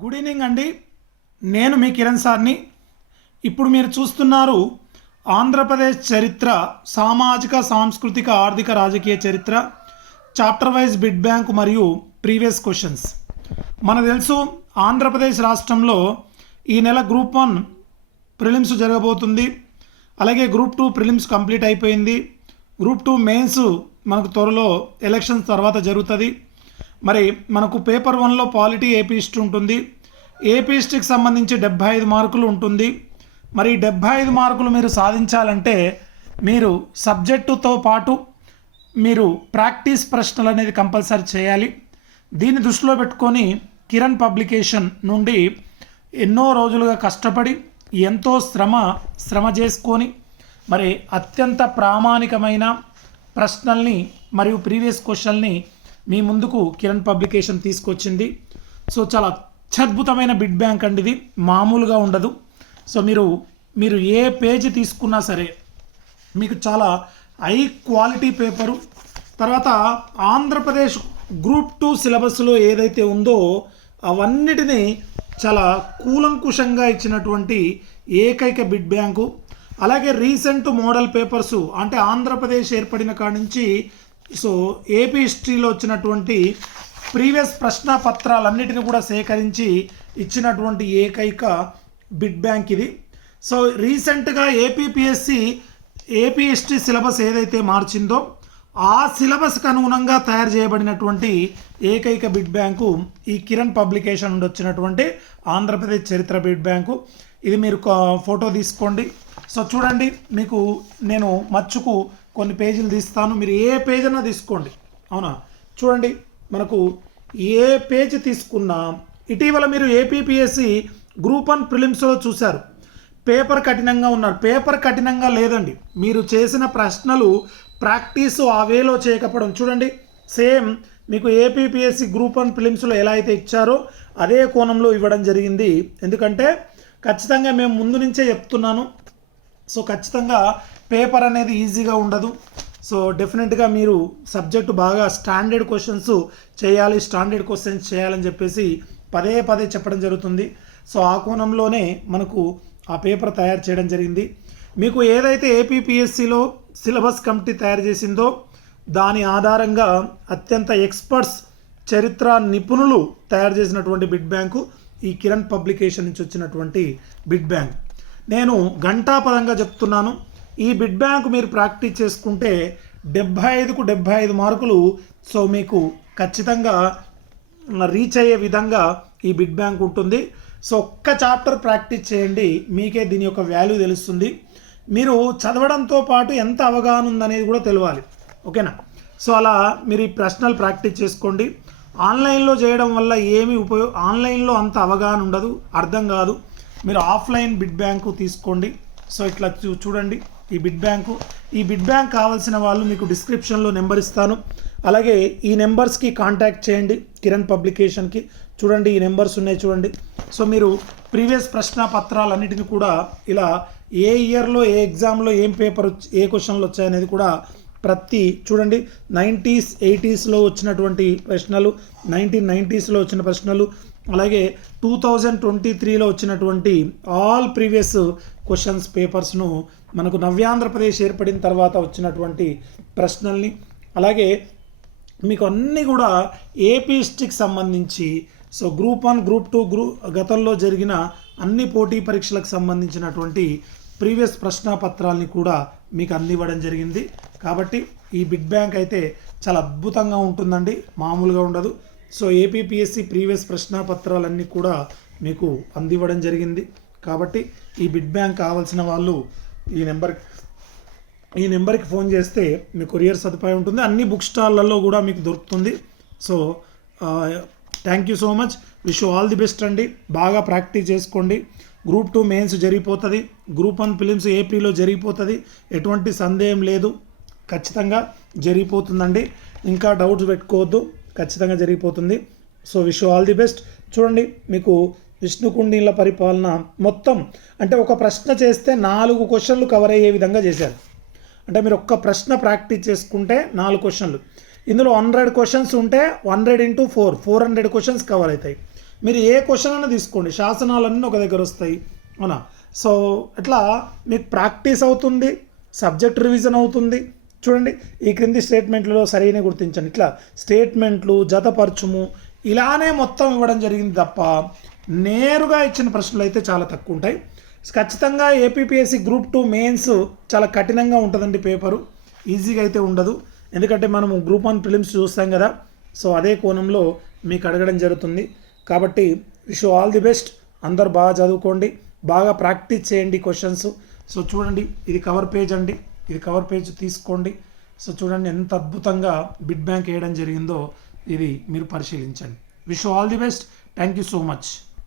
Good evening అండి. నేను మీ కిరణ్ సార్ని. ఇప్పుడు మీరు చూస్తున్నారు ఆంధ్రప్రదేశ్ చరిత్ర, సామాజిక సాంస్కృతిక ఆర్థిక రాజకీయ చరిత్ర, చాప్టర్ వైజ్ బిడ్ బ్యాంక్ మరియు ప్రీవియస్ క్వశ్చన్స్. మనకు తెలుసు ఆంధ్రప్రదేశ్ రాష్ట్రంలో ఈ నెల గ్రూప్ 1 ప్రిలిమ్స్ జరగబోతుంది. అలాగే గ్రూప్ 2 ప్రిలిమ్స్ కంప్లీట్ అయిపోయింది. గ్రూప్ 2 మెయిన్స్ మనకు త్వరలో ఎలక్షన్స్ తర్వాత జరుగుతుంది. మరి మనకు పేపర్ 1లో పాలిటీ ఏపీ హిస్టరీ ఉంటుంది. ఏపీ హిస్టరీకి సంబంధించి 75 మార్కులు ఉంటుంది. మరి 75 మార్కులు మీరు సాధించాలంటే మీరు సబ్జెక్టుతో పాటు మీరు ప్రాక్టీస్ ప్రశ్నలు అనేది కంపల్సరీ చేయాలి. దీన్ని దృష్టిలో పెట్టుకొని కిరణ్ పబ్లికేషన్ నుండి ఎన్నో రోజులుగా కష్టపడి ఎంతో శ్రమ చేసుకొని మరి అత్యంత ప్రామాణికమైన ప్రశ్నల్ని మరియు ప్రీవియస్ క్వశ్చన్ని మీ ముందుకు కిరణ్ పబ్లికేషన్ తీసుకొచ్చింది. సో చాలా అత్యద్భుతమైన బిడ్ బ్యాంక్ అండి, ఇది మామూలుగా ఉండదు. సో మీరు ఏ పేజీ తీసుకున్నా సరే మీకు చాలా హై క్వాలిటీ పేపరు. తర్వాత ఆంధ్రప్రదేశ్ గ్రూప్ 2 సిలబస్లో ఏదైతే ఉందో అవన్నిటినీ చాలా కూలంకుషంగా ఇచ్చినటువంటి ఏకైక బిడ్ బ్యాంకు. అలాగే రీసెంట్ మోడల్ పేపర్సు అంటే ఆంధ్రప్రదేశ్ ఏర్పడిన కాడి నుంచి సో ఏపీ హిస్టరీలో వచ్చినటువంటి ప్రీవియస్ ప్రశ్న పత్రాలన్నిటిని కూడా సేకరించి ఇచ్చినటువంటి ఏకైక బిడ్ బ్యాంక్ ఇది. సో రీసెంట్గా ఏపీపీఎస్సి ఏపీ హిస్టరీ సిలబస్ ఏదైతే మార్చిందో ఆ సిలబస్కి అనుగుణంగా తయారు చేయబడినటువంటి ఏకైక బిడ్ బ్యాంకు ఈ కిరణ్ పబ్లికేషన్ నుండి వచ్చినటువంటి ఆంధ్రప్రదేశ్ చరిత్ర బిడ్ బ్యాంకు. ఇది మీరు ఫోటో తీసుకోండి. సో చూడండి, మీకు నేను మచ్చుకు కొన్ని పేజీలు తీస్తాను, మీరు ఏ పేజ్ అయినా తీసుకోండి. అవునా, చూడండి మనకు ఏ పేజ్ తీసుకున్నా ఇటీవల మీరు ఏపీపీఎస్సి గ్రూప్ 1 ప్రిలిమ్స్లో చూశారు పేపర్ కఠినంగా ఉన్నారు. పేపర్ కఠినంగా లేదండి, మీరు చేసిన ప్రశ్నలు ప్రాక్టీసు ఆ వేలో చేయకపోవడం. చూడండి, సేమ్ మీకు ఏపీపీఎస్సి గ్రూప్ 1 ప్రిలిమ్స్లో ఎలా అయితే ఇచ్చారో అదే కోణంలో ఇవ్వడం జరిగింది. ఎందుకంటే ఖచ్చితంగా మేము ముందు నుంచే చెప్తున్నాను. సో ఖచ్చితంగా పేపర్ అనేది ఈజీగా ఉండదు. సో డెఫినెట్గా మీరు సబ్జెక్టు బాగా స్టాండర్డ్ క్వశ్చన్స్ చేయాలని చెప్పేసి పదే చెప్పడం జరుగుతుంది. సో ఆ కోణంలోనే మనకు ఆ పేపర్ తయారు చేయడం జరిగింది. మీకు ఏదైతే ఏపీపీఎస్సిలో సిలబస్ కమిటీ తయారు చేసిందో దాని ఆధారంగా అత్యంత ఎక్స్పర్ట్స్ చరిత్ర నిపుణులు తయారు చేసినటువంటి బిడ్ బ్యాంకు ఈ కిరణ్ పబ్లికేషన్ నుంచి వచ్చినటువంటి బిడ్ బ్యాంక్. నేను ఘంటాపదంగా చెప్తున్నాను, ఈ బిడ్ బ్యాంక్ మీరు ప్రాక్టీస్ చేసుకుంటే 75కు 75 మార్కులు సో మీకు ఖచ్చితంగా రీచ్ అయ్యే విధంగా ఈ బిడ్ బ్యాంక్ ఉంటుంది. సో ఒక్క చాప్టర్ ప్రాక్టీస్ చేయండి, మీకే దీని యొక్క వాల్యూ తెలుస్తుంది. మీరు చదవడంతో పాటు ఎంత అవగాహన ఉందనేది కూడా తెలియాలి. ఓకేనా? సో అలా మీరు ఈ ప్రశ్నలు ప్రాక్టీస్ చేసుకోండి. ఆన్లైన్లో చేయడం వల్ల ఆన్లైన్లో అంత అవగాహన ఉండదు, అర్థం కాదు. మీరు ఆఫ్లైన్ బిడ్ బ్యాంకు తీసుకోండి. సో ఇట్లా చూడండి ఈ బిడ్ బ్యాంక్ కావాల్సిన వాళ్ళు మీకు డిస్క్రిప్షన్లో నెంబర్ ఇస్తాను. అలాగే ఈ నెంబర్స్కి కాంటాక్ట్ చేయండి కిరణ్ పబ్లికేషన్కి. చూడండి ఈ నెంబర్స్ ఉన్నాయి చూడండి. సో మీరు ప్రీవియస్ ప్రశ్న పత్రాలన్నిటిని కూడా ఇలా ఏ ఇయర్లో ఏ ఎగ్జామ్లో ఏం పేపర్ ఏ క్వశ్చన్లు వచ్చాయనేది కూడా చూడండి 90s 80sలో వచ్చినటువంటి ప్రశ్నలు, 1990sలో వచ్చిన ప్రశ్నలు, అలాగే 2023లో వచ్చినటువంటి ఆల్ ప్రీవియస్ క్వశ్చన్స్ పేపర్స్ను మనకు నవ్యాంధ్రప్రదేశ్ ఏర్పడిన తర్వాత వచ్చినటువంటి ప్రశ్నల్ని, అలాగే మీకు అన్నీ కూడా ఏపీ హిస్టరీకి సంబంధించి సో గ్రూప్ 1 గ్రూప్ 2 గతంలో జరిగిన అన్ని పోటీ పరీక్షలకు సంబంధించినటువంటి ప్రీవియస్ ప్రశ్నపత్రాలని కూడా మీకు అందివ్వడం జరిగింది. కాబట్టి ఈ బిడ్ బ్యాంక్ అయితే చాలా అద్భుతంగా ఉంటుందండి, మామూలుగా ఉండదు. సో ఏపీపీఎస్సి ప్రీవియస్ ప్రశ్నపత్రాలన్నీ కూడా మీకు అందివ్వడం జరిగింది. కాబట్టి ఈ బిడ్ బ్యాంక్ కావాల్సిన వాళ్ళు ఈ నెంబర్కి ఫోన్ చేస్తే మీకు కొరియర్ సదుపాయం ఉంటుంది. అన్ని బుక్ స్టాల్లలో కూడా మీకు దొరుకుతుంది. So thank you so much, wish you all the best అండి. బాగా ప్రాక్టీస్ చేసుకోండి. గ్రూప్ 2 మెయిన్స్ జరిగిపోతుంది, గ్రూప్ 1 ఫిలిమ్స్ ఏపీలో జరిగిపోతుంది, ఎటువంటి సందేహం లేదు, ఖచ్చితంగా జరిగిపోతుందండి. ఇంకా డౌట్స్ పెట్టుకోవద్దు, ఖచ్చితంగా జరిగిపోతుంది. So wish you all the best. చూడండి మీకు విష్ణుకుండీల పరిపాలన మొత్తం అంటే ఒక ప్రశ్న చేస్తే 4 క్వశ్చన్లు కవర్ అయ్యే విధంగా చేశారు. అంటే మీరు ఒక్క ప్రశ్న ప్రాక్టీస్ చేసుకుంటే 4 క్వశ్చన్లు, ఇందులో 100 క్వశ్చన్స్ ఉంటే 100 × 4 400 క్వశ్చన్స్ కవర్ అవుతాయి. మీరు ఏ క్వశ్చన్ అయినా తీసుకోండి, శాసనాలన్నీ ఒక దగ్గర వస్తాయి అవునా. సో ఇట్లా మీకు ప్రాక్టీస్ అవుతుంది, సబ్జెక్ట్ రివిజన్ అవుతుంది. చూడండి ఈ క్రింది స్టేట్మెంట్లలో సరైన గుర్తించండి. ఇట్లా స్టేట్మెంట్లు జతపరచుము ఇలానే మొత్తం ఇవ్వడం జరిగింది తప్ప నేరుగా ఇచ్చిన ప్రశ్నలు అయితే చాలా తక్కువ ఉంటాయి. ఖచ్చితంగా ఏపీపీఎస్సీ గ్రూప్ 2 మెయిన్స్ చాలా కఠినంగా ఉంటుందండి పేపరు, ఈజీగా అయితే ఉండదు. ఎందుకంటే మనము గ్రూప్ 1 ప్రిలిమ్స్ చూస్తాం కదా, సో అదే కోణంలో మీకు అడగడం జరుగుతుంది. కాబట్టి విష్ ఆల్ ది బెస్ట్. అందరు బాగా చదువుకోండి, బాగా ప్రాక్టీస్ చేయండి క్వశ్చన్స్. సో చూడండి ఇది కవర్ పేజ్ అండి, ఇది కవర్ పేజ్ తీసుకోండి. సో చూడండి ఎంత అద్భుతంగా బిడ్ బ్యాంక్ వేయడం జరిగిందో ఇది మీరు పరిశీలించండి. Wish all the best. Thank you so much.